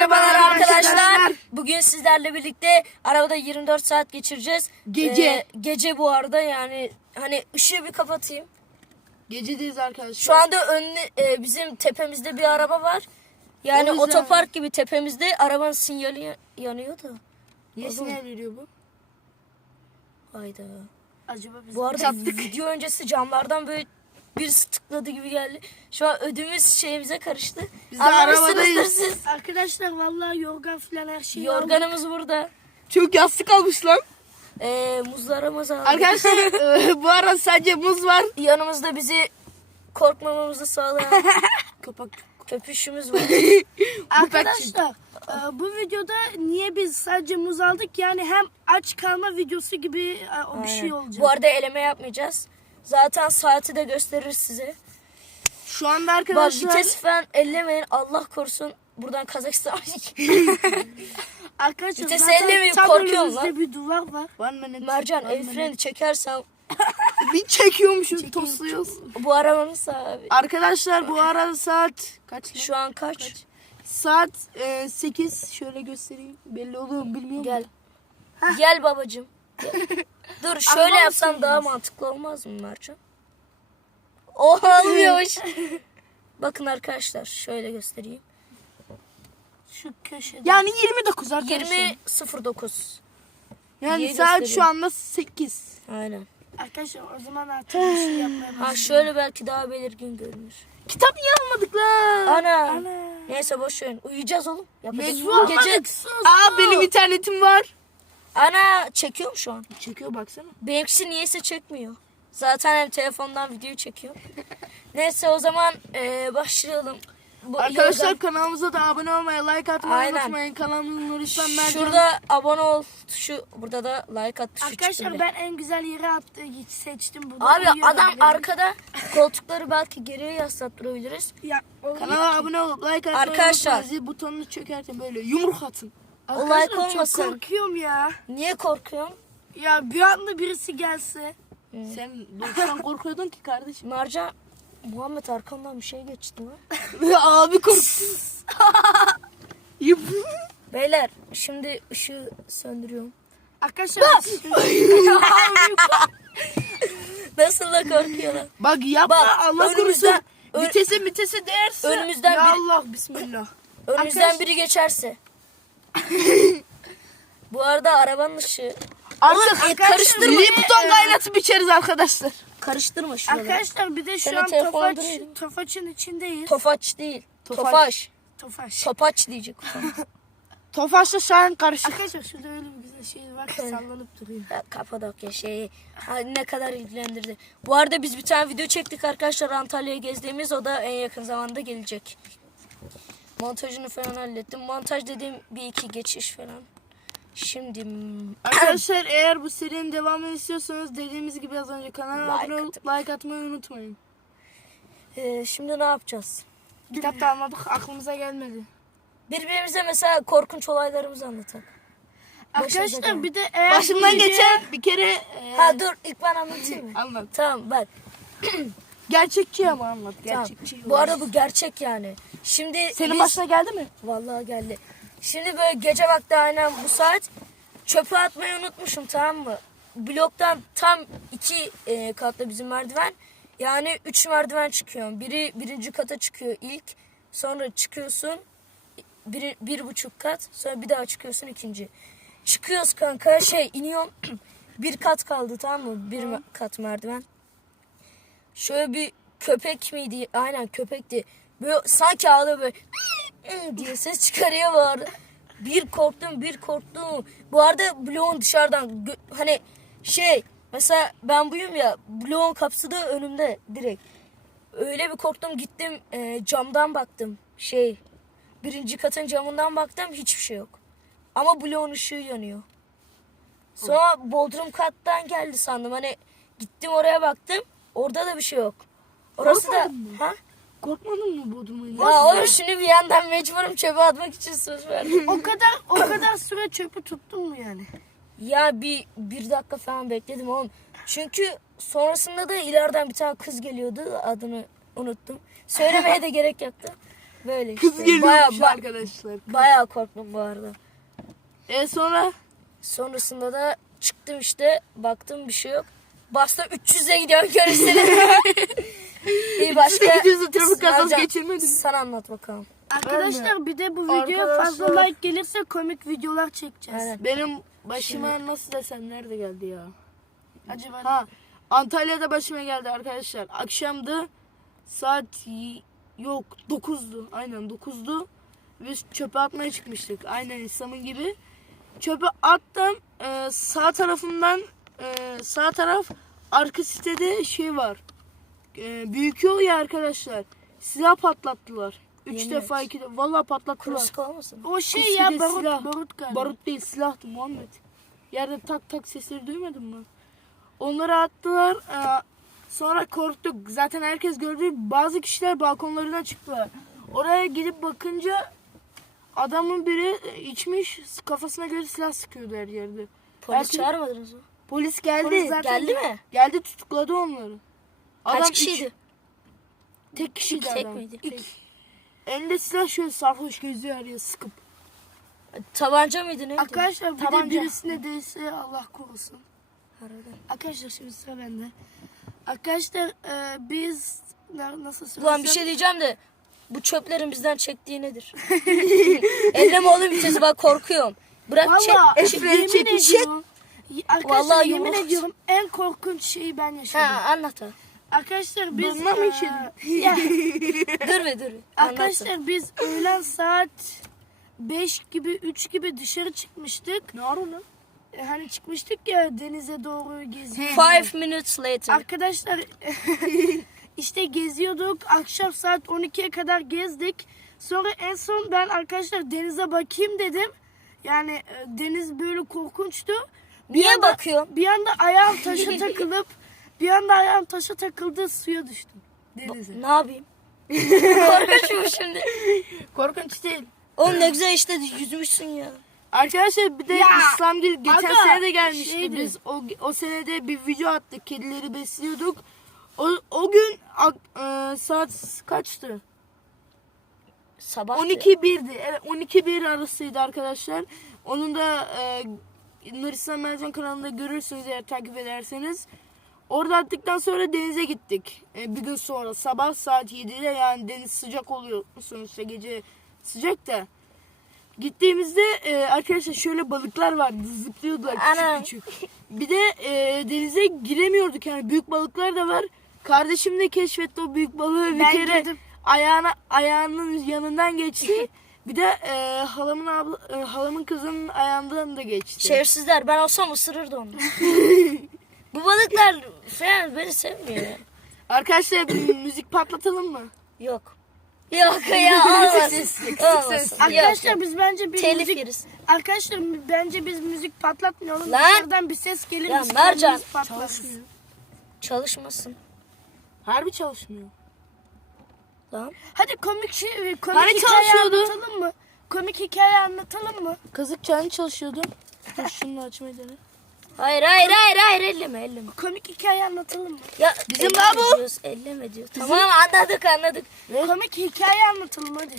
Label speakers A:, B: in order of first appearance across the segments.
A: merhabalar arkadaşlar. Bugün sizlerle birlikte arabada 24 saat geçireceğiz.
B: Gece.
A: Ee, gece bu arada yani hani ışığı bir kapatayım.
B: Gecedeyiz arkadaşlar.
A: Şu anda önlü e, bizim tepemizde bir araba var. Yani
B: O yüzden-
A: otopark gibi tepemizde arabanın sinyali ya- yanıyor da.
B: Niye sinyal veriyor bu?
A: Hayda.
B: Acaba biz
A: Bu arada video öncesi camlardan böyle bir tıkladı gibi geldi. Şu an ödümüz şeyimize karıştı.
B: Biz de arabadayız.
A: siz.
C: Arkadaşlar vallahi yorgan falan her aldık.
A: Yorganımız burada.
B: Çok yastık almış lan.
A: Ee, muzlarımız aldık.
B: Arkadaşlar e, bu arada sadece muz var.
A: Yanımızda bizi korkmamamızı sağlayan
C: Kapak.
A: köpüşümüz var.
C: Arkadaşlar e, bu videoda niye biz sadece muz aldık yani hem aç kalma videosu gibi e, o bir şey olacak.
A: Bu arada eleme yapmayacağız. Zaten saati de gösterir size.
B: Şu anda
A: Bak
B: arkadaşlar.
A: vites falan ellemeyin. Allah korusun. Buradan Kazakistan.
C: Arkadaşlar
A: Vitesi
C: zaten
A: ellemeyin,
C: tam
A: korkuyorum lan.
C: bir duvar var.
B: One minute.
A: Mercan
B: one
A: el
B: minute.
A: freni çekersen
B: Bir çekiyormuşuz tosluyoruz.
A: bu arabanın sahibi.
B: Arkadaşlar bu arada saat kaç? lan?
A: Şu an kaç?
B: Saat e, 8 şöyle göstereyim. Belli oluyor bilmiyorum.
A: Gel. Gel babacım. Gel. Dur şöyle
C: Araba
A: yapsam daha mantıklı olmaz mı Mercan? O olmuyormuş. Bakın arkadaşlar şöyle göstereyim.
C: Şu köşede.
B: Yani 29 arkadaşlar.
A: 20.09.
B: Yani saat şu anda 8.
A: Aynen.
C: Arkadaşlar o zaman artık bir şey yapmaya
A: Ha
C: başlayalım.
A: şöyle belki daha belirgin görünür.
B: Kitap niye almadık lan?
A: Ana.
C: Ana.
A: Neyse boş verin. Uyuyacağız oğlum. Yapacağız.
B: Mecbur
A: Gece.
B: Aa benim internetim var.
A: Ana çekiyorum şu an.
B: Çekiyor baksana.
A: Benimkisi niyeyse çekmiyor. Zaten hem telefondan video çekiyor. Neyse o zaman eee, başlayalım. Bu
B: Arkadaşlar
A: yorgan-
B: kanalımıza da abone olmayı, like atmayı
A: Aynen.
B: unutmayın. Kanalımızın Nurisan Mercan.
A: Şurada abone ol tuşu, burada da like at tuşu
C: Arkadaşlar
A: çıktı
C: ben en güzel yere attı, seçtim. Burada
A: Abi adam
C: olabilirim.
A: arkada koltukları belki geriye yaslattırabiliriz.
C: Ya.
B: Kanala abone olup like atmayı
A: Arkadaşlar.
B: unutmayın. Butonunu çökertin böyle yumruk atın.
A: O
C: Arkadaşlar
A: like
C: çok
A: olmasın.
C: korkuyorum ya.
A: Niye korkuyorsun?
C: Ya bir anda birisi gelse.
B: Sen doğuştan korkuyordun ki kardeşim.
A: Marca Muhammed arkamdan bir şey geçti lan.
B: Abi korktun.
A: Beyler şimdi ışığı söndürüyorum.
C: Arkadaşlar
A: Nasıl da korkuyorlar.
B: Bak yapma
A: Bak,
B: Allah korusun.
A: ön-
B: Vitese vitese değerse.
A: Önümüzden
B: ya
A: biri-
B: Allah bismillah.
A: Önümüzden
C: Arkadaş-
A: biri geçerse. Bu arada arabanın ışığı.
B: Artık
A: karıştırma.
B: Lipton kaynatıp içeriz arkadaşlar.
A: Karıştırma şuraları.
C: arkadaşlar bir de şu
A: Senin
C: an
A: duruyor.
C: Tofaş'ın içindeyiz.
A: Tofaç değil.
B: Tofaş.
A: Tofaş.
C: Tofaş.
A: Topaç diyecek.
B: Tofaşla Şahin karışık.
C: Arkadaşlar şurada öyle bir güzel şey var ki sallanıp duruyor.
A: Ya, Kapadokya şeyi ha, ne kadar ilgilendirdi. Bu arada biz bir tane video çektik arkadaşlar Antalya'ya gezdiğimiz o da en yakın zamanda gelecek. Montajını falan hallettim. Montaj dediğim bir iki geçiş falan. Şimdi
B: Arkadaşlar eğer bu serinin devamını istiyorsanız dediğimiz gibi az önce kanala
A: Like
B: abone olup like atmayı unutmayın.
A: e, şimdi ne yapacağız?
B: Kitap da almadık aklımıza gelmedi.
A: Birbirimize mesela korkunç olaylarımızı anlatalım. Başımıza
C: Arkadaşlar bir de eğer
B: Başımdan geçen bir kere e,
A: Ha dur ilk ben anlatayım mı?
B: anlat.
A: tamam bak.
B: Gerçekçi ama anlat.
A: Tamam.
B: Gerçekçi.
A: Bu arada bu gerçek yani. Şimdi
B: Senin
A: biz-
B: başına geldi mi?
A: Vallahi geldi. Şimdi böyle gece vakti aynen bu saat çöpe atmayı unutmuşum tamam mı? Bloktan tam iki e, katlı bizim merdiven. Yani üç merdiven çıkıyor. Biri birinci kata çıkıyor ilk. Sonra çıkıyorsun bir, bir buçuk kat. Sonra bir daha çıkıyorsun ikinci. Çıkıyoruz kanka şey iniyorum. bir kat kaldı tamam mı? Bir kat merdiven. Şöyle bir köpek miydi? Aynen köpekti. Böyle sanki ağlıyor böyle diye ses çıkarıyor bu. Bir korktum bir korktum. Bu arada bloğun dışarıdan hani şey mesela ben buyum ya bloğun kapısı da önümde direkt. Öyle bir korktum gittim e, camdan baktım şey birinci katın camından baktım hiçbir şey yok. Ama bloğun ışığı yanıyor. Sonra bodrum kattan geldi sandım hani gittim oraya baktım orada da bir şey yok. Orası da
B: Korkmadın mı?
A: ha?
B: Korkmadın mı bu duruma?
A: Ya oğlum şimdi bir yandan mecburum çöpe atmak için söz verdim.
C: o kadar o kadar süre çöpü tuttun mu yani?
A: ya bir, bir dakika falan bekledim oğlum. Çünkü sonrasında da ileriden bir tane kız geliyordu adını unuttum. Söylemeye de gerek yoktu. Böyle işte.
B: Kız geliyormuş
A: Baya, ba-
B: arkadaşlar.
A: bayağı korktum bu arada.
B: E sonra
A: Sonrasında da çıktım işte baktım bir şey yok. Bastım 300'e gidiyorum görürseniz. bir başka
B: 800'ü trafik kazası
A: Mercan,
B: geçirmedin.
A: Sen anlat bakalım.
C: Arkadaşlar bir de bu videoya fazla
B: Arkadaşlar-
C: like gelirse komik videolar çekeceğiz.
A: Aynen.
B: Benim başıma nasıl desem nerede geldi ya?
C: Acaba
B: Ha Antalya'da başıma geldi arkadaşlar. Akşamdı saat y- yok 9'du. Aynen 9'du. Biz çöpe atmaya çıkmıştık. Aynen İslam'ın gibi. Çöpe attım. Ee, sağ tarafından e, sağ taraf arka sitede şey var. Ee, büyük yol ya arkadaşlar. Silah patlattılar. Üç
A: Yemin
B: defa
A: et.
B: iki de. Valla patlattılar.
A: Olmasın?
C: o şey
B: Kusi
C: ya
B: de
C: barut,
B: silah.
C: barut galiba.
B: Barut değil silahtı Muhammed. Yerde tak tak sesleri duymadın mı? Onları attılar. Ee, sonra korktuk. Zaten herkes gördü. Bazı kişiler balkonlarına çıktılar. Oraya gidip bakınca adamın biri e, içmiş kafasına göre silah sıkıyordu her yerde.
A: Polis
B: Herkes-
A: çağırmadınız mı?
B: Polis geldi.
C: Polis zaten
A: Geldi mi?
B: Geldi tutukladı onları.
A: Kaç
B: Adam
A: kişiydi?
B: üç- tek kişiydi
A: Tek
B: adam.
A: miydi?
B: Tek. Elinde silah şöyle sarhoş geziyor araya sıkıp.
A: Tabanca mıydı neydi?
C: Arkadaşlar bir
B: Tabanca.
C: de birisine değse Allah korusun.
A: Harbiden.
C: Arkadaşlar şimdi sıra bende. Arkadaşlar e, biz na- nasıl söylesem.
A: Ulan bir şey diyeceğim de bu çöplerin bizden çektiği nedir? Elleme oğlum vitesi bak korkuyorum. Bırak
C: Valla
A: çek.
C: yemin
B: çekin, çek.
C: ediyorum. Arkadaşlar
A: Vallahi
C: yemin
A: yumruk.
C: ediyorum en korkunç şeyi ben yaşadım.
A: Ha anlat ha.
C: Arkadaşlar biz
B: Durma mı içeri?
C: ya,
A: Dur be dur. be. Anlat.
C: arkadaşlar biz öğlen saat 5 gibi 3 gibi dışarı çıkmıştık.
B: Ne ara lan?
C: E, Hani çıkmıştık ya denize doğru geziye.
A: Five minutes later.
C: Arkadaşlar işte geziyorduk. Akşam saat 12'ye kadar gezdik. Sonra en son ben arkadaşlar denize bakayım dedim. Yani e, deniz böyle korkunçtu. Bir
A: Niye
C: anda-
A: bakıyorsun?
C: Bir anda ayağım taşa takılıp bir anda ayağım taşa takıldı suya düştüm. Denize.
A: Ne yapayım? Korkunç mu şimdi?
B: Korkunç değil.
A: Oğlum ne güzel işte yüzmüşsün ya.
B: Arkadaşlar bir de
C: Ya,
B: İslamgil geçen
C: aga,
B: sene de gelmişti.
C: şeydi.
B: Biz o, o senede bir video attık. Kedileri besliyorduk. O, o gün e, saat kaçtı?
A: Sabah
B: 12 1'di. Evet 12 1 arasıydı arkadaşlar. Onun da e, Nur İslam Mercan kanalında görürsünüz eğer takip ederseniz. Orada attıktan sonra denize gittik. E, bir gün sonra sabah saat 7'de yani deniz sıcak oluyor sonuçta gece sıcak da. Gittiğimizde e, arkadaşlar şöyle balıklar vardı zıplıyordular
A: Ana.
B: küçük küçük. Bir de e, denize giremiyorduk yani büyük balıklar da var. Kardeşim de keşfetti o büyük balığı bir
C: Ben
B: kere
C: girdim.
B: ayağına ayağının yanından geçti. Bir de e, halamın abla, e, halamın kızının ayağından da geçti.
A: Şerefsizler ben olsam ısırırdı onu. Bu balıklar falan beni sevmiyor ya.
B: Arkadaşlar müzik patlatalım mı?
A: Yok. Yok ya. Yok,
C: Arkadaşlar
A: yok.
C: biz bence bir
A: Telif
C: müzik
A: yeriz.
C: Arkadaşlar bence biz müzik patlatmayalım.
A: Lan!
C: Dışarıdan bir ses gelir.
A: Ya
C: biz
A: Mercan,
C: kendimiz.
B: Çalışmıyor.
A: Çalışmasın.
B: Harbi çalışmıyor.
A: Lan.
C: Hadi komik şey, komik
B: Hani
C: hikaye
B: çalışıyordu?
C: anlatalım mı? Komik hikaye anlatalım mı?
B: Kazık kendi çalışıyordu. Dur şunu açmayı dene.
A: Hayır hayır hayır hayır elleme elleme.
C: Komik hikaye anlatalım mı?
A: Ya
B: Bizim daha bu.
A: diyoruz, elleme diyor. Tamam anladık anladık.
C: Komik hikaye anlatalım hadi.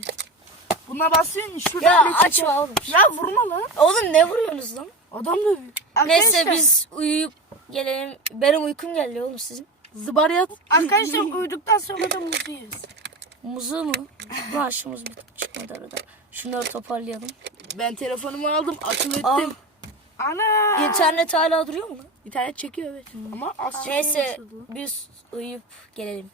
B: Buna basıyorsun şuradan
A: Ya açma oğlum.
B: Ya vurma lan.
A: Oğlum ne vuruyorsunuz lan?
B: Adam dövüyor.
A: Neyse
C: Arkadaşlar-
A: biz uyuyup gelelim. Benim uykum geldi oğlum sizin.
B: Zıbaryat.
C: Arkadaşlar uyuduktan sonra da mutluyuz.
A: Muzu mu? Bir çıkmadı arada. Şunları toparlayalım.
B: Ben telefonumu aldım akıl ettim.
A: Aa,
C: Ana.
A: internet hala duruyor mu?
B: İnternet çekiyor evet. Ama az
A: Neyse
B: başladı.
A: biz uyuyup gelelim.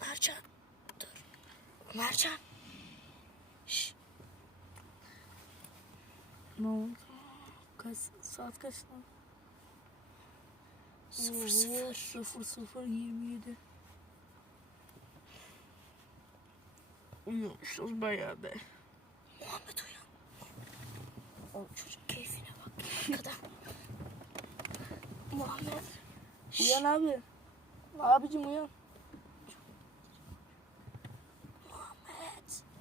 A: Mercan dur. Mercan.
B: Ne oldu? Kaç, saat kaç lan?
A: sıfır sıfır.
B: Sıfır sıfır yirmi yedi. Uyumuşuz bayağı be.
A: Muhammed uyan. Oğlum çocuk keyfine bak. Arkada. Muhammed.
B: Uyan abi. Abicim uyan.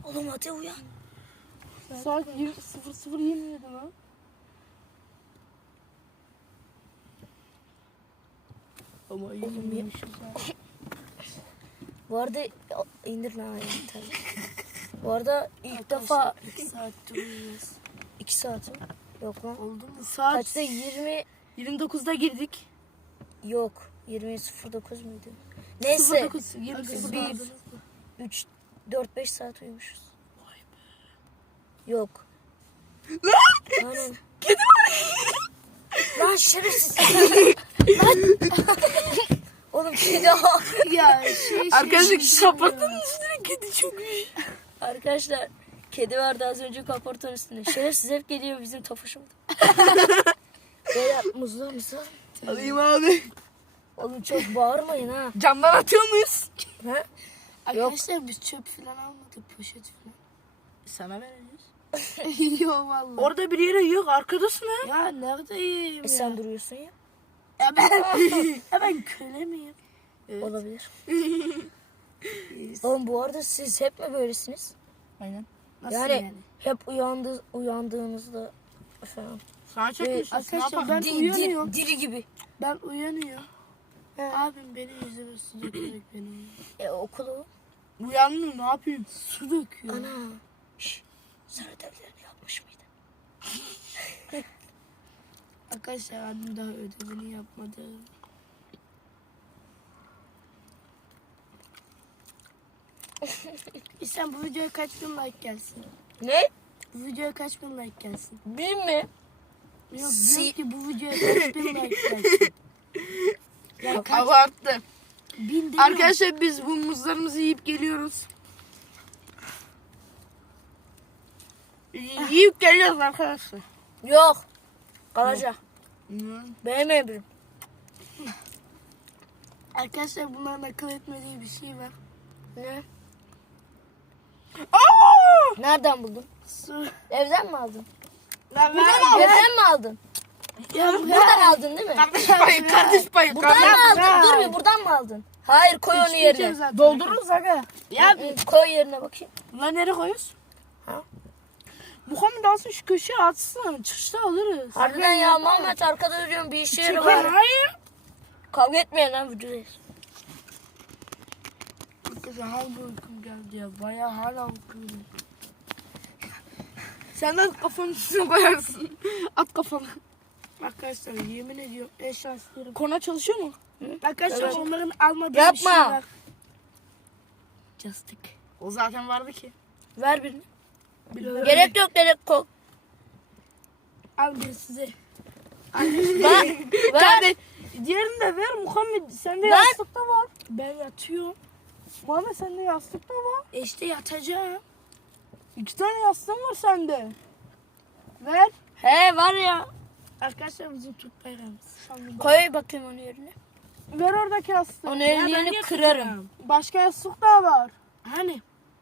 A: Oğlum hadi uyan.
B: Saat 00.27 lan. Ama iyi ha.
A: Bu arada indir lan tabii. Bu arada ilk defa
C: 2 saat duruyoruz.
A: 2 saat mi? Yok lan.
C: Oldu mu?
B: Saat
A: Kaçta 20
B: 29'da girdik.
A: yok. 20.09 muydu? Neyse
B: 09, 20,
A: Bir- 3 4 5 saat uyumuşuz. Yok. Lan! Aynen. Kedi var. Lan şerefsiz. Lan. Oğlum kedi o.
C: Ya şey şey.
B: Arkadaşlar
C: şey-
B: kapatın üstüne kedi çok iyi.
A: Arkadaşlar kedi vardı az önce kaportanın üstünde. Şerefsiz hep geliyor bizim tofaşımda. Böyle muzlu muzlu.
B: Alayım abi.
A: Oğlum çok bağırmayın ha.
B: Camdan atıyor muyuz?
A: ha?
C: Arkadaşlar biz çöp falan almadık poşet falan.
B: Sana vereceğiz.
C: Yok vallahi.
B: Orada bir yere yok arkadasın ha.
C: Ya neredeyim
A: E
C: ya?
A: sen duruyorsun ya.
C: Ya ben, ya ben köle miyim?
A: Olabilir. Oğlum bu arada siz hep mi böylesiniz?
B: Aynen.
C: Nasıl
A: yani,
C: yani?
A: hep uyandı, uyandığınızda falan.
B: Sana çekmişiz. ne
C: Arkadaşlar ben
A: Di- di-
C: uyanıyorum.
A: diri gibi.
C: Ben uyanıyor. Abim beni yüzüme su dökerek beni.
A: E okulu.
B: Uyandım ne yapayım?
C: Su döküyor.
A: Ana. Şş, sen ödevlerini yapmış mıydın?
C: Arkadaşlar abim daha ödevini yapmadı. İhsan bu videoya kaç bin like gelsin?
A: Ne?
C: Bu videoya kaç bin like gelsin?
A: Bin mi?
C: Yok diyorum ki bu videoya kaç bin like gelsin? Ya kaç
B: Abarttı.
C: bin?
B: Arkadaşlar biz bu muzlarımızı yiyip geliyoruz. Yiyip geliyoruz arkadaşlar.
A: Yok. Kalacak. Beğenmeyebilirim.
C: Arkadaşlar bunların akıl etmediği bir şey var.
A: Ne?
B: Aa!
A: Nereden buldun?
C: Su.
A: Evden mi aldın?
B: Buradan mı
A: Evden mi aldın?
C: Ya bu
A: Buradan aldın değil mi?
B: Kardeş payı, kardeş payı.
A: Buradan
B: kardeş-
A: mı aldın? Dur bir buradan mı aldın? Hayır koy onu yerine.
B: Doldururuz aga.
A: Ya bir koy yerine bakayım.
B: Bunları nereye koyuyoruz?
A: Ha?
B: Muhammed alsın şu köşeye atsın. Çıkışta alırız.
A: Harbiden ya Muhammed arkada duruyorum bir işe
B: Çeker,
A: var.
B: Hayır.
A: Kavga etmeyin lan videodayız.
C: Arkadaşlar hala uykum geldi ya. Bayağı hala uykum.
B: Sen de kafanın üstüne koyarsın. At kafanı.
C: Arkadaşlar yemin ediyorum en şanslılarım.
B: Kona çalışıyor mu?
C: Arkadaşlar
A: Evet.
C: onların almadığı
A: Yapma.
C: bir şey var. Jastık.
B: O zaten vardı ki.
A: Ver birini.
C: Gerek.
A: Gerek yok gerek kol.
C: Al bir size.
A: Ver. ver.
B: Kardeş. Diğerini de ver Muhammed. Sende
A: Ben-
B: yastıkta var.
C: Ben yatıyorum.
B: Muhammed sende yastıkta var.
C: E işte yatacağım.
B: İki tane yastığın var sende. Ver.
A: He var ya.
C: Arkadaşlar bizim Türk bayrağımız.
A: Koy bakayım onu yerine.
B: Ver oradaki yastığı.
A: Onu
C: yatacağım.
A: kırarım.
B: Başka yastık daha var.
C: Hani?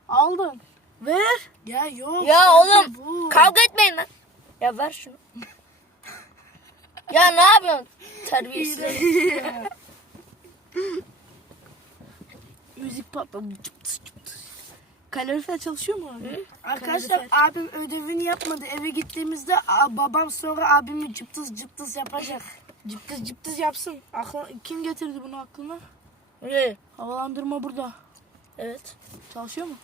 B: Aldın. Ver.
C: Ya yok.
A: Ya oğlum
C: bu.
A: kavga etmeyin lan. Ya ver şunu. ya ne yapıyorsun? Terbiyesiz.
B: Müzik patladı. Kalorifer çalışıyor mu abi?
C: Arkadaşlar abim ödevini yapmadı. Eve gittiğimizde babam sonra abimi cıptız cıptız yapacak.
B: Cıptıs cıptıs yapsın. Aklı, kim getirdi bunu aklına?
A: Ne?
B: Havalandırma burada.
A: Evet.
B: Çalışıyor mu?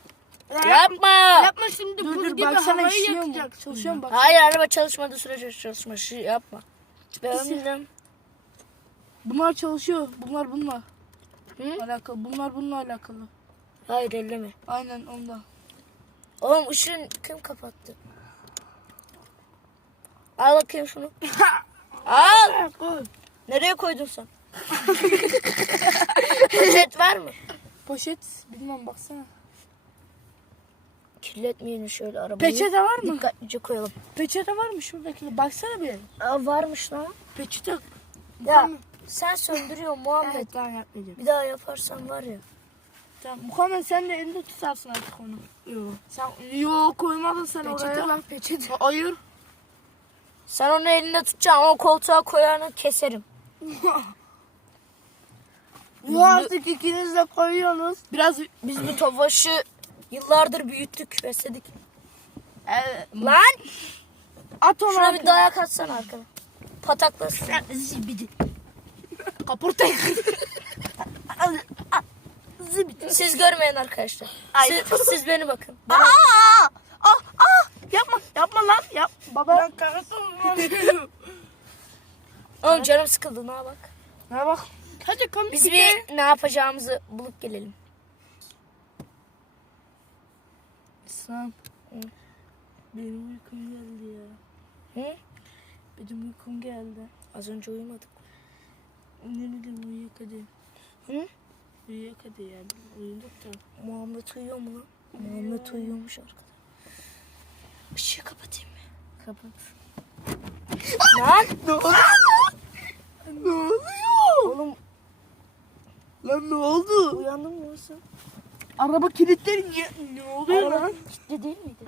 A: Yapma.
C: Yapma şimdi
B: Dur dur
C: gibi
B: baksana
C: havayı
B: mu?
C: yakacak.
B: Çalışıyor mu bak.
A: Hayır araba çalışmadığı sürece çalışma. Şey yapma. Ben bilmem.
B: Bunlar çalışıyor. Bunlar bunlar.
A: Hı?
B: Alakalı. Bunlar bununla alakalı.
A: Hayır elleme.
B: Aynen onda.
A: Oğlum ışığın kim kapattı? Al bakayım şunu. Al.
C: Koy.
A: Nereye koydun sen? Poşet var mı?
B: Poşet. Bilmem baksana.
A: Kirletmeyin şöyle arabayı.
B: Peçete var mı?
A: Dikkatlice koyalım.
B: Peçete var mı şuradaki? Baksana bir.
A: Aa, varmış lan.
B: Peçete.
A: Ya sen söndürüyorsun Muhammed.
C: Evet daha yapmayacağım.
A: Bir daha yaparsan var ya.
B: Tamam. Muhammed sen de elinde tutarsın artık onu. Yok. Sen yok koymadın sen
C: Peçete
B: oraya.
C: lan peçete.
B: Hayır.
A: Sen onu elinde tutacaksın. O koltuğa koyanı keserim.
C: Bu artık ikiniz de koyuyorsunuz.
B: Biraz
A: Biz bu tofaşı yıllardır büyüttük, besledik.
B: Evet.
A: Lan!
B: At onu.
A: Şuna bir dayak atsana arkana. Pataklasın.
B: Zibidi. Kaporta. Zibidi.
A: Siz görmeyin arkadaşlar. Siz, siz beni bakın.
B: Aa! Ah! Ah! Yapma. Yapma lan. Yap. Baba. Ben karısım.
A: Oğlum canım sıkıldı ne bak.
B: Ne bak. Hadi komik
A: Biz bir ne yapacağımızı bulup gelelim.
B: Sen. Benim uykum geldi ya.
A: Hı?
B: Benim uykum geldi.
A: Az önce uyumadık.
B: Ne bileyim uyuyak hadi.
A: Hı?
B: Uyuyak hadi ya. Uyuduk da.
A: Muhammed uyuyor mu lan? Muhammed uyuyormuş arkada. Işığı kapatayım mı?
B: Kapat.
A: Lan!
B: Ne oluyor? ne oluyor?
A: Oğlum
B: Lan ne oldu?
A: uyandın mı sen?
B: Araba kilitleri niye? Ne oluyor
A: Araba
B: lan?
A: kilitli değil miydi?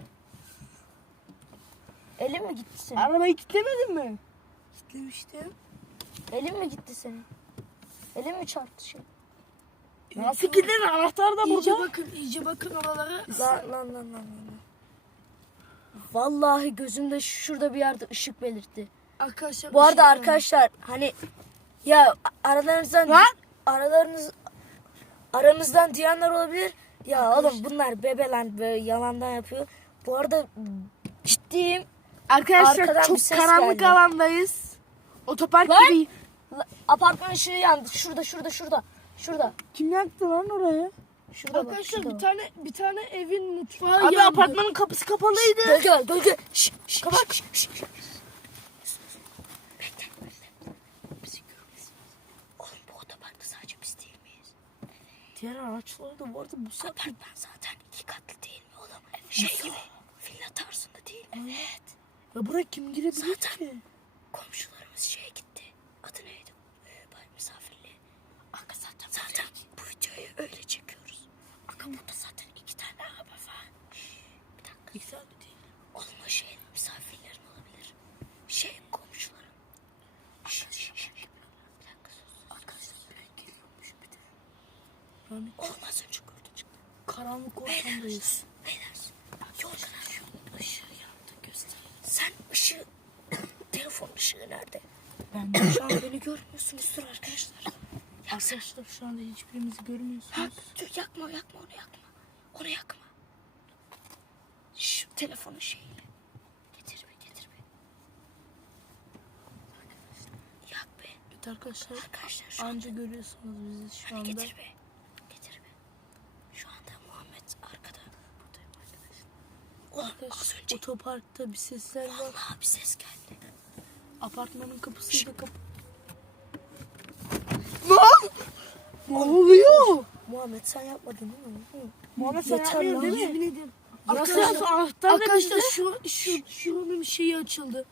A: Elin mi gitti senin?
B: Arabayı kilitlemedin mi? Kilitlemiştim.
A: Elin mi gitti senin? Elin mi çarptı şey?
B: Nasıl kilitledin? Anahtar da
C: İyice
B: burada.
C: bakın, iyice bakın oralara.
A: Lan lan lan lan lan. Vallahi gözümde şurada bir yerde ışık belirtti.
C: Arkadaşlar
A: Bu arada
C: ışık var.
A: arkadaşlar hani ya aralarınızdan
B: Lan!
A: aralarınız aranızdan diyenler olabilir. Ya oğlum bunlar bebeler böyle yalandan yapıyor. Bu arada ciddiyim.
B: Arkadaşlar
A: Arkadan bir
B: çok
A: ses
B: karanlık
A: geldi.
B: alandayız. Otopark
A: Lan!
B: gibi.
A: La- Apartman ışığı yandı. Şurada şurada şurada. Şurada.
B: Kim yaktı lan orayı?
A: Şurada bak.
C: Arkadaşlar
A: Şurada
C: bir
A: bak.
C: tane bir tane evin mutfağı
B: Abi
C: yandı.
B: apartmanın kapısı kapalıydı.
A: Gölge var gölge. Şş, şş, Kapat. Şş, şş, şş. Bekle bekle. Bizi görmesin. Oğlum bu otoparkta sadece biz değil miyiz?
B: Diğer araçları da vardı bu sefer.
A: Apartman zaten iki katlı değil mi oğlum? Şey gibi. Villa tarzında değil mi? Evet.
B: Ya buraya kim girebilir
A: Zaten.
B: ki?
A: Komşularımız şeye gitti. Adı neydi? Ee, bay misafirliği. Aga zaten, zaten bu videoyu öyle çekiyoruz. Aga burada zaten iki tane araba var. Bir dakika.
B: Güzel değil.
A: Oğlum o şey misafirlerin olabilir. Şey komşuların. Şş, şş, şş. Bir dakika sus. Arkadaşlar bebek geliyormuş bir de.
B: Yani
A: Oğlum az önce gördüm çıktı.
B: karanlık ortamdayız.
A: Beyler. Yorgan şu ışığı yandı göster. Sen ışığı telefon ışığı nerede?
B: Ben
A: Şu an beni görmüyorsunuzdur arkadaşlar.
B: Arkadaşlar şu anda hiçbirimizi
A: Ha,
B: görmüyorsunuz.
A: dur yakma yakma onu yakma. Onu yakma. Şu telefonu şeyle. Getir be getir be. Yak be.
B: Evet arkadaşlar
A: Arkadaşlar şu an
B: anca görüyorsunuz bizi şu
A: Hani
B: anda.
A: getir be. Getir be. Şu anda Muhammed arkada. Buradayım arkadaşlar. Oğlum az
B: Arkadaşlar
A: önce
B: otoparkta bir sesler var.
A: vallahi bir ses geldi.
B: Apartmanın kapısı da kap. Lan! Ne oluyor?
A: Muhammed sen yapmadın değil mi? Hı.
B: Muhammed sen
A: lan.
B: değil mi?
C: Yemin ederim.
B: Arkadaşlar
C: Arkadaşlar, şu şu şunun şeyi açıldı.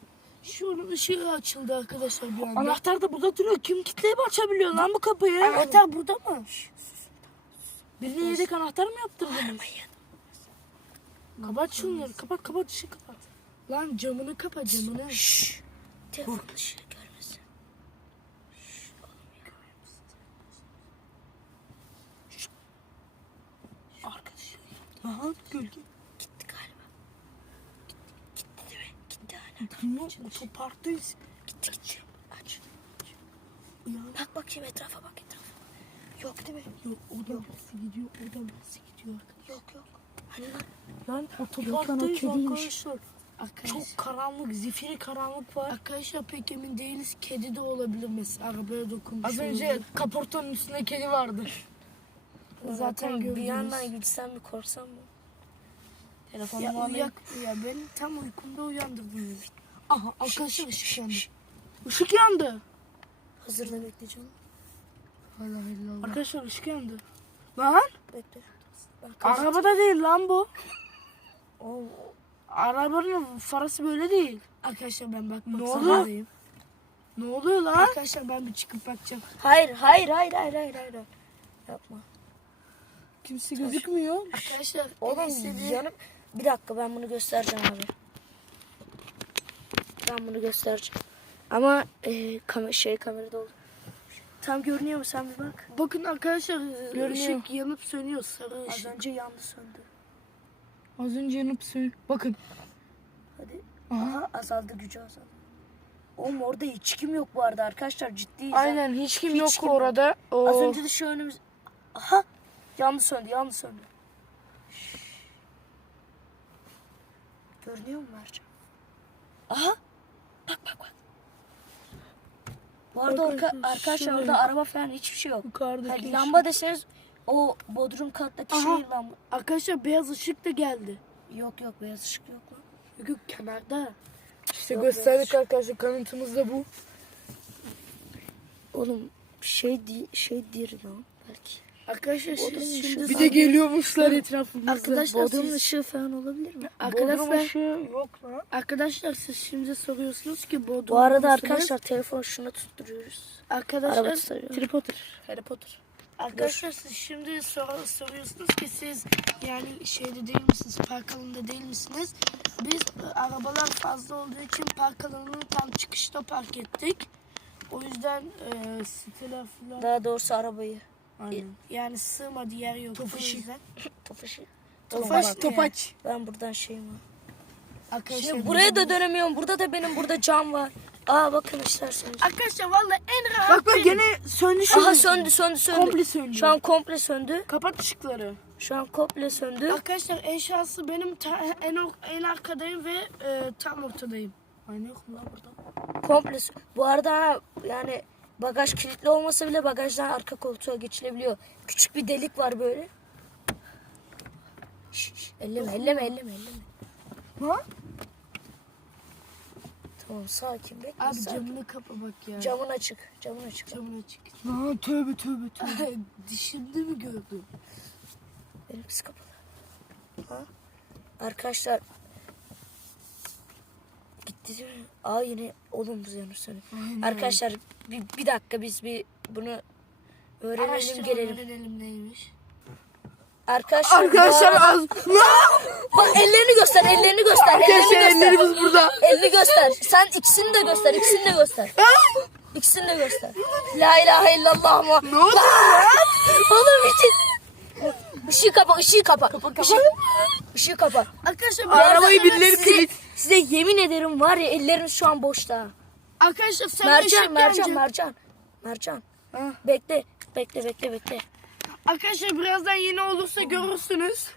C: Şunun ışığı açıldı arkadaşlar bir anda.
B: Anahtar da burada duruyor. Kim kilitleyip açabiliyor lan bu kapıyı?
C: Anahtar burada mı?
B: Birine yedek anahtar mı yaptırdınız?
A: Bağırmayın.
B: Kapat şunları. Kapat kapat ışığı kapat.
C: Lan camını kapa camını.
A: Şşş. Telefon ışığı görmesin. Şşş.
B: Arkadaşlar. Aha gölge.
A: Gitti galiba. Gitti, gitti değil mi? Gitti hala.
B: Bilmiyorum otoparktayız.
A: Gitti gitti. Aç.
B: Ya.
A: Bak bakayım etrafa bak etrafa. Yok değil mi?
B: Yok o da nasıl gidiyor o da nasıl gidiyor arkadaşlar.
A: Yok yok. Hani lan?
C: O
B: otoparktayız arkadaşlar.
C: Arkadaşlar,
B: Çok karanlık, zifiri karanlık var.
C: arkadaşlar pek emin değiliz. Kedi de olabilir mesela. Arabaya dokunmuş.
B: Az önce
C: olabilir.
B: kaportanın üstünde kedi vardı.
C: zaten
A: bir
C: gördünüz.
A: yandan gitsem mi korsam mı? Telefonumu
C: Ya
A: alayım.
C: uyak ya beni tam uykumda uyandırdınız.
B: Aha
C: Arkadaşlar ışık yandı.
B: ışık yandı.
A: Hazırda bekleyeceğim.
C: Allah Allah.
B: Arkadaşlar ışık yandı. Lan
A: Bekle.
B: Arabada değil lan bu.
A: Oo,
B: Arabanın farası böyle değil.
C: Arkadaşlar ben bakmak
B: Ne
C: zorundayım.
B: Ne oluyor lan?
C: Arkadaşlar ben bir çıkıp bakacağım.
A: Hayır hayır hayır hayır hayır hayır. Yapma.
B: Kimse gözükmüyor.
C: Arkadaşlar
A: Oğlum
C: istediği-
A: yanıp bir dakika ben bunu göstereceğim abi. Ben bunu göstereceğim. Ama e, kam şey kamerada oldu. Tam görünüyor mu sen bir bak.
C: Bakın arkadaşlar
B: Görünüyor.
C: ışık yanıp sönüyor sarı
A: Az
C: ışık.
A: önce yandı söndü.
B: Az önce yanıp sönüyor. Bakın.
A: Hadi. Aha azaldı gücü azaldı. Oğlum orada hiç kim yok bu arada arkadaşlar ciddiyiz.
B: Aynen hiç kim
A: Hiç
B: yok
A: kim yok.
B: orada. Oo.
A: Az önce de şu önümüz... Aha yandı söndü yandı söndü. Şşş. Görünüyor mu Mercan? Aha bak bak bak. Bu arada orka,
B: Arkadaşlar,
A: orada araba falan hiçbir şey yok.
B: Yukarıdaki
A: Hani
B: ışık.
A: lamba deseniz o bodrum kattaki
C: Aha.
A: şey lamba.
C: Arkadaşlar beyaz ışık da geldi.
A: Yok yok beyaz ışık yok lan.
C: Yok yok kenarda.
B: İşte
A: Yok,
B: gösterdik arkadaşlar kanıtımız da bu.
A: Oğlum şey di şey dir lan belki.
C: Arkadaşlar
A: Bodrum
C: siz şimdi
B: Bir de geliyormuşlar etrafımızda.
C: Arkadaşlar
A: Bodrum
C: siz,
A: ışığı falan olabilir mi?
B: Bodrum
C: arkadaşlar,
B: ışığı yok lan.
C: arkadaşlar siz şimdi soruyorsunuz ki Bodrum
A: Bu arada arkadaşlar telefon şuna tutturuyoruz.
C: arkadaşlar.
B: Harry Potter. Harry Potter.
C: Arkadaşlar siz şimdi sor- soruyorsunuz ki siz yani şeyde değil misiniz, park alanında değil misiniz? Biz e, arabalar fazla olduğu için park alanının tam çıkışta park ettik. O yüzden e, siteler falan
A: Daha doğrusu arabayı.
B: Aynen.
C: yani sığmadı yer yok. Yüzden.
A: Tofaşı.
C: Tofaş ne?
B: Topaç.
A: Ben buradan şeyim var.
C: Arkadaşlar,
A: Şimdi buraya da dönemiyorum. Burada da benim burada cam var. Aa bakın isterseniz.
C: Arkadaşlar valla en rahat
B: Bak bak
C: benim.
B: gene söndü şu.
A: Aha söndü söndü söndü.
B: Komple söndü.
A: Şu an komple söndü.
B: Kapat ışıkları.
A: Şu an komple söndü.
C: Arkadaşlar en şanslı benim ta- en en arkadayım ve e, tam ortadayım.
B: Aynı yok mu lan burada?
A: Komple. Bu arada yani bagaj kilitli olmasa bile bagajdan arka koltuğa geçilebiliyor. Küçük bir delik var böyle. Şş, şş, elleme elleme elleme elleme.
B: Ha?
A: Tamam sakin bekle.
C: Abi
A: sakin.
C: camını kapa bak ya.
A: Camın açık. Camın açık.
C: Camını açık.
B: Lan tövbe tövbe tövbe.
C: Dişimde mi gördün?
A: Benimkisi kapalı. Ha? Arkadaşlar mi? Aa yine olumsuz yanır sönük. Arkadaşlar bir, bir dakika biz bir bunu öğrenelim gelelim.
C: öğrenelim neymiş.
A: Arkadaşlar, bu
B: Arkadaşlar
A: arada-
B: az.
A: Bak ellerini göster, ellerini göster, ellerini
B: Arkadaşlar
A: göster.
B: ellerimiz burada.
A: Elini göster. Sen ikisini de göster, ikisini de göster. İkisini de göster. La ilahe illallah ama.
B: Ne oldu
A: Oğlum için. Işığı kapa, ışığı kapa. Işığı, ışığı kapa.
C: Arkadaşlar
A: Bu
C: bu
A: arada
B: Arabayı birileri
A: size,
B: kilit.
A: Size yemin ederim var ya ellerimiz şu an boşta.
C: Arkadaşlar sana
A: Mercan, Mercan. Mercan. Mercan.
B: Ha.
A: Bekle, bekle, bekle, bekle.
C: Arkadaşlar birazdan yine olursa görürsünüz.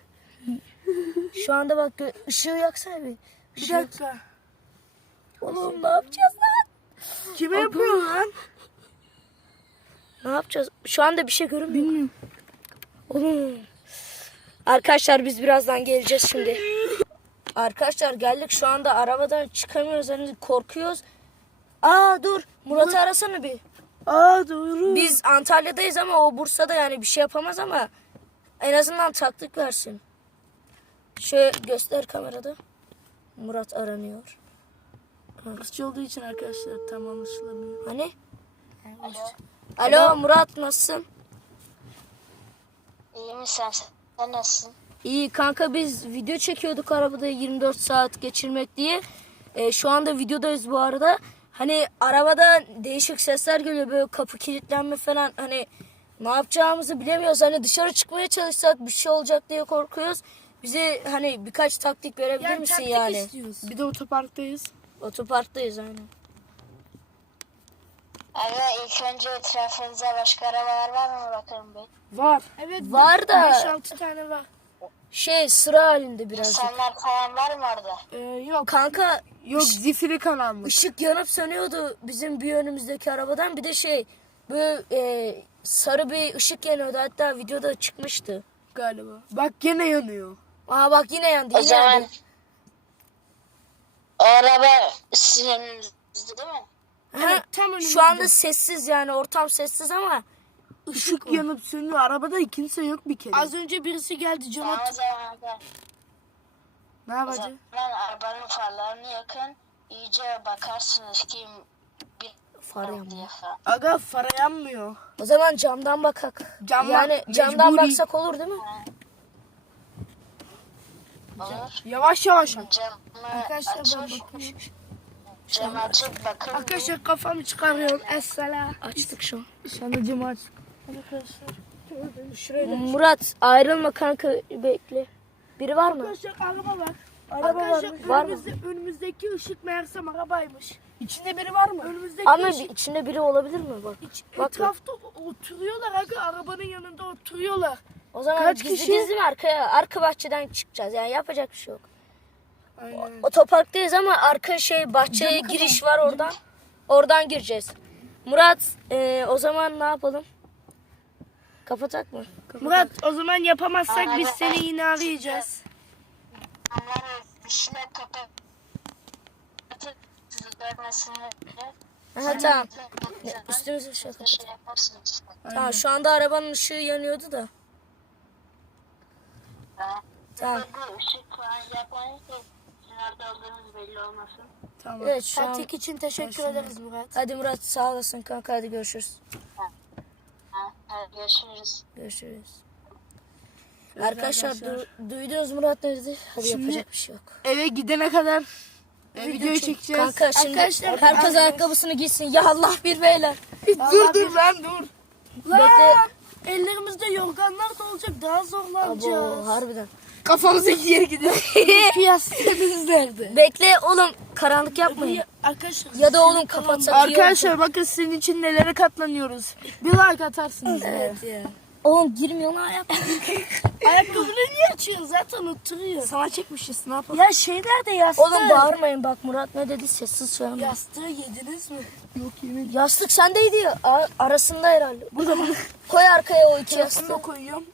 A: Şu anda bak ışığı yaksana bir.
C: Bir
A: Işığı-
C: dakika.
A: Oğlum ne yapacağız lan?
B: Kime yapıyor lan?
A: Ne yapacağız? Şu anda bir şey görünmüyor. Bilmiyorum. Oğlum. Arkadaşlar biz birazdan geleceğiz şimdi. Arkadaşlar geldik şu anda arabadan çıkamıyoruz hani korkuyoruz. Aa dur Murat'ı arasana bir.
B: Aa doğru.
A: Biz Antalya'dayız ama o Bursa'da yani bir şey yapamaz ama en azından taktik versin. Şöyle göster kamerada. Murat aranıyor.
B: Kızcı olduğu için arkadaşlar tam anlaşılamıyor.
A: Hani? Alo Murat nasılsın?
D: İyi misin sen? Sen nasılsın?
A: İyi kanka biz video çekiyorduk arabada 24 saat geçirmek diye. Ee, şu anda videodayız bu arada. Hani arabada değişik sesler geliyor böyle kapı kilitlenme falan hani ne yapacağımızı bilemiyoruz. Hani dışarı çıkmaya çalışsak bir şey olacak diye korkuyoruz. Bize hani birkaç taktik verebilir
C: Yani
A: misin
C: taktik
A: yani?
C: istiyoruz.
B: Bir de otoparktayız.
A: Otoparktayız aynen.
D: Aga ilk önce etrafınıza başka arabalar var mı bakalım bir?
B: Var.
C: Evet
A: Var da
C: 5-6 tane var.
A: Şey sıra halinde birazcık.
D: İnsanlar falan var mı orada?
B: Ee, yok.
A: Kanka
B: Yok zifiri karanlık.
A: Işık yanıp sönüyordu bizim bir önümüzdeki arabadan. Bir de şey böyle e, sarı bir ışık yanıyordu. Hatta videoda çıkmıştı.
B: galiba. Bak gene yanıyor.
A: Aa bak yine yandı.
D: O
A: Yine
D: zaman
A: yandı.
D: o araba sizin önünüzde değil mi?
A: Ha,
C: tam önümüzde.
A: şu anda sessiz yani ortam sessiz ama
B: Işık yanıp sönüyor. Arabada kimse yok bir kere.
C: Az önce birisi geldi cama
D: zaman aga.
B: Ne
D: O
B: yapacağız?
D: zaman arabanın farlarını yakın. iyice bakarsınız kim bir
A: far yanmıyor.
D: diye falan.
B: Aga fara yanmıyor.
A: O zaman camdan bakak.
B: Camdan
A: yani camdan
B: mecburi.
A: baksak olur değil mi?
D: Olur.
B: Yavaş yavaş. aç.
D: Camı
C: Arkadaşlar ben
D: açıp,
C: bakıyorum.
D: camı açıp bakın.
C: Arkadaşlar kafamı çıkarıyorum. Essela.
A: Açtık şu an.
B: Şu anda camı aç.
A: Murat ayrılma kanka bekle. Biri var mı?
C: Arkadaşlar araba var. Araba Arkadaşlar
A: Var mı?
C: önümüzde, önümüzdeki ışık meğersem arabaymış.
B: İçinde biri var mı?
C: Önümüzdeki
A: Ama
C: ışık
A: içinde biri olabilir mi bak?
C: iç-
A: bak.
C: etrafta oturuyorlar aga arabanın yanında oturuyorlar.
A: O zaman
C: Kaç
A: gizli
C: kişi?
A: gizli mi arkaya arka bahçeden çıkacağız yani yapacak bir şey yok.
B: Aynen.
A: Otoparktayız ama arka şey bahçeye giriş var oradan. Oradan gireceğiz. Murat e, o zaman ne yapalım? Kapatak mı?
C: Murat o zaman yapamazsak biz seni yine arayacağız.
D: Sizi görmesini
A: Aha, tamam. Üstümüze bir şey kapat. Tamam şu anda arabanın ışığı yanıyordu da. Tamam.
B: Tamam.
A: Evet şu an.
C: Taktik için teşekkür ederiz Murat.
A: Hadi Murat sağ olasın kanka hadi görüşürüz.
D: Ha, hadi görüşürüz.
A: Görüşürüz. Arkadaşlar du- duydunuz Murat ne dedi? Hadi
B: Şimdi-
A: yapacak bir şey yok.
B: Eve gidene kadar e, videoyu çekeceğiz.
A: Kanka şimdi
C: Arkadaşlar-
A: herkes ayakkabısını giysin. Ya Allah bir beyler.
B: dur dur lan dur.
A: Bekle.
C: Ellerimizde yorganlar da olacak daha
A: Abo
C: zorlanacağız.
A: harbiden.
B: Kafamızdaki yere gidelim.
C: Piyaslarınız nerede?
A: Bekle oğlum karanlık yapmayın.
C: Arkadaşlar
A: Ya da oğlum kapatsak iyi olur.
B: Arkadaşlar bakın sizin için nelere katlanıyoruz. Bir like atarsınız. be.
C: ya.
A: Oğlum girmiyor lan ayak.
C: Ayakkabını niye açıyorsun zaten oturuyor.
B: Sana çekmişiz ne yapalım?
C: Ya şey nerede yastık?
A: Oğlum bağırmayın bak Murat ne dedi sessiz söyle.
C: Yastığı yediniz mi?
B: Yok yemin
A: Yastık sendeydi ya. A- arasında herhalde. Burada mı? Koy arkaya o iki yastığı.
B: Bunu koyuyorum.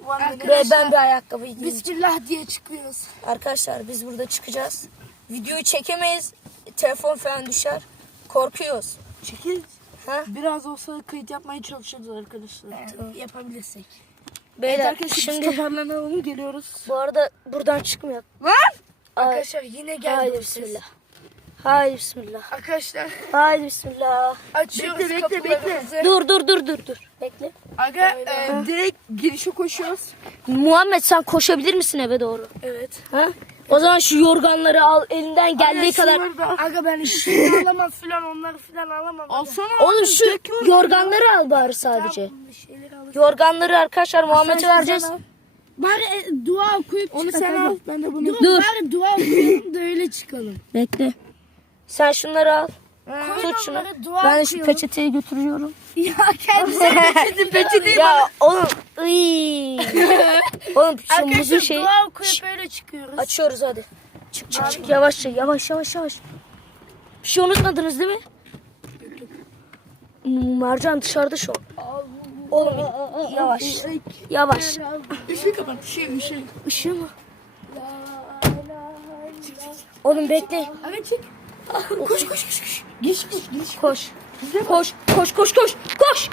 A: Ve ben bir ayakkabı giyeyim.
C: Bismillah diye çıkıyoruz.
A: Arkadaşlar biz burada çıkacağız. Videoyu çekemeyiz. Telefon falan düşer. Korkuyoruz.
B: Çekil.
A: Ha?
B: Biraz olsa kayıt yapmaya çalışıyoruz arkadaşlar.
C: Yapabilirsek.
A: Beyler
B: Evet arkadaşlar
A: şimdi
B: toparlanalım geliyoruz.
A: bu arada buradan çıkmıyor.
B: Lan!
C: Arkadaşlar yine geldi
A: haydi bismillah. Haydi bismillah.
C: Arkadaşlar
A: Haydi bismillah.
C: açıyoruz
B: Bekle, bekle, bekle.
A: Dur dur dur dur dur. Bekle.
B: Aga e, direkt girişe koşuyoruz.
A: Muhammed sen koşabilir misin eve doğru?
C: Evet.
A: Ha? O zaman şu yorganları al elinden geldiği
B: Aga,
A: kadar.
C: Aga ben işini alamam filan onları filan alamam.
B: Alsana.
A: Oğlum şu yorganları al bari sadece. Yorganları arkadaşlar Muhammed'e
B: Sen
A: vereceğiz.
C: Bari e, dua okuyup
B: Onu sen
C: çıkalım.
B: al. Ben de bunu.
C: Dur,
A: Dur.
C: bari dua okuyalım da öyle çıkalım.
A: Bekle. Sen şunları al.
C: Dua
A: Ben şu peçeteyi götürüyorum.
C: Ya kendisi peçete peçete.
A: Ya oğlum. ıy. oğlum şu şeyi
C: dua okuyup öyle çıkıyoruz.
A: açıyoruz hadi. Çık çık çık yavaşça yavaş yavaş yavaş. Bir şey unutmadınız değil mi? Hmm, Mercan dışarıda şu an. Oğlum yavaş. Yavaş.
B: Işığı kapat. Işığı ışığı.
A: Işığı mı? Oğlum bekle.
B: Aga çek. Koş koş koş koş. Geç geç geç.
A: Koş. Koş koş koş koş.